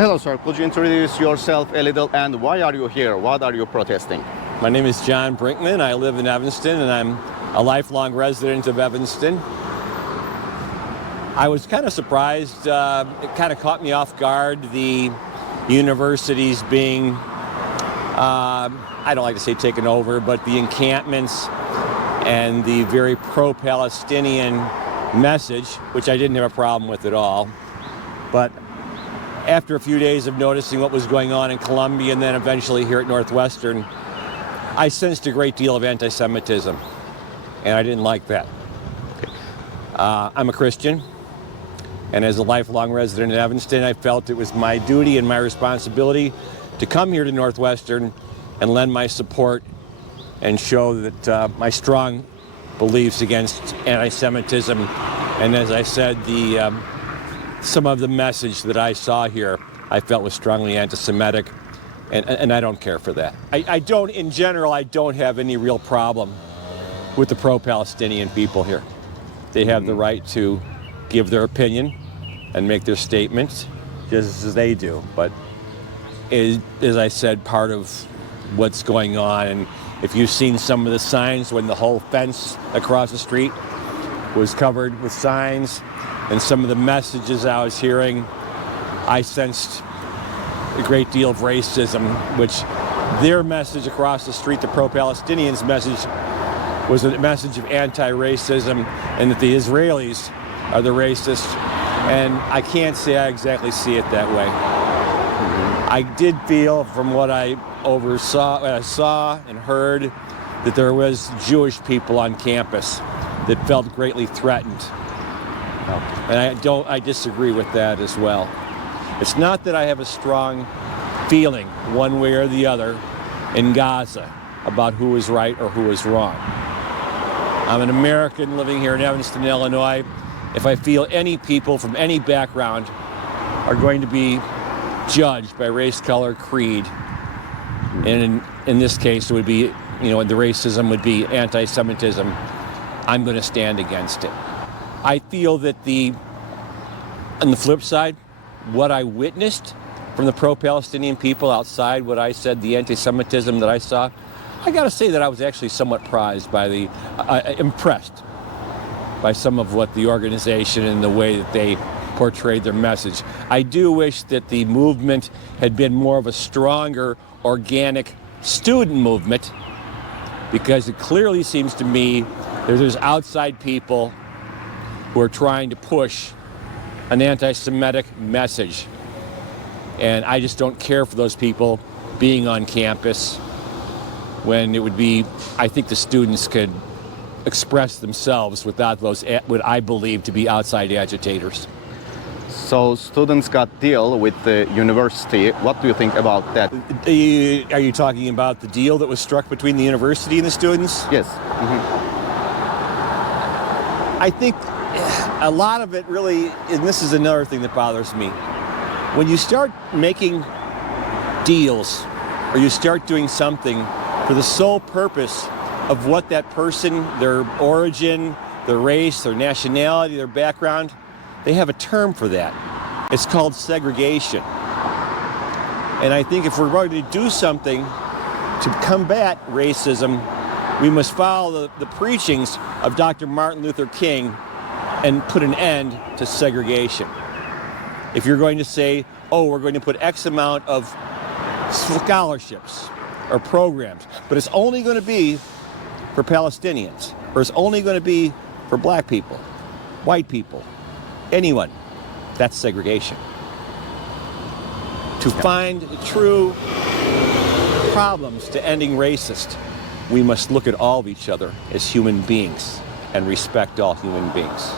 Hello, sir. Could you introduce yourself a little and why are you here? What are you protesting? My name is John Brinkman. I live in Evanston and I'm a lifelong resident of Evanston. I was kind of surprised. It kind of caught me off guard, the universities being, I don't like to say taken over, but the encampments and the very pro-Palestinian message, which I didn't have a problem with at all. But after a few days of noticing what was going on in Columbia and then eventually here at Northwestern, I sensed a great deal of anti-Semitism, and I didn't like that. I'm a Christian, and as a lifelong resident in Evanston, I felt it was my duty and my responsibility to come here to Northwestern and lend my support and show that my strong beliefs against anti-Semitism, and as I said, some of the message that I saw here, I felt was strongly anti-Semitic, and I don't care for that. In general, I don't have any real problem with the pro-Palestinian people here. They have the right to give their opinion and make their statements just as they do. But as I said, part of what's going on, and if you've seen some of the signs when the whole fence across the street was covered with signs, and some of the messages I was hearing, I sensed a great deal of racism, which their message across the street, the pro-Palestinians' message, was a message of anti-racism, and that the Israelis are the racists, and I can't say I exactly see it that way. I did feel, from what I saw and heard, that there was Jewish people on campus that felt greatly threatened. And I disagree with that as well. It's not that I have a strong feeling one way or the other in Gaza about who is right or who is wrong. I'm an American living here in Evanston, Illinois. If I feel any people from any background are going to be judged by race, color, creed, and in this case it would be, the racism would be anti-Semitism, I'm going to stand against it. I feel that on the flip side, what I witnessed from the pro-Palestinian people outside what I said, the anti-Semitism that I saw, I got to say that I was actually somewhat impressed by some of what the organization and the way that they portrayed their message. I do wish that the movement had been more of a stronger, organic student movement, because it clearly seems to me that there's outside people who are trying to push an anti-Semitic message. And I just don't care for those people being on campus when it would be, I think the students could express themselves without those, what I believe to be outside agitators. So students got deal with the university. What do you think about that? Are you talking about the deal that was struck between the university and the students? Yes. I think a lot of it really, and this is another thing that bothers me, when you start making deals or you start doing something for the sole purpose of what that person, their origin, their race, their nationality, their background, they have a term for that. It's called segregation. And I think if we're going to do something to combat racism, we must follow the preachings of Dr. Martin Luther King and put an end to segregation. If you're going to say, we're going to put X amount of scholarships or programs, but it's only going to be for Palestinians, or it's only going to be for black people, white people, anyone, that's segregation. To find true problems to ending racist, we must look at all of each other as human beings and respect all human beings.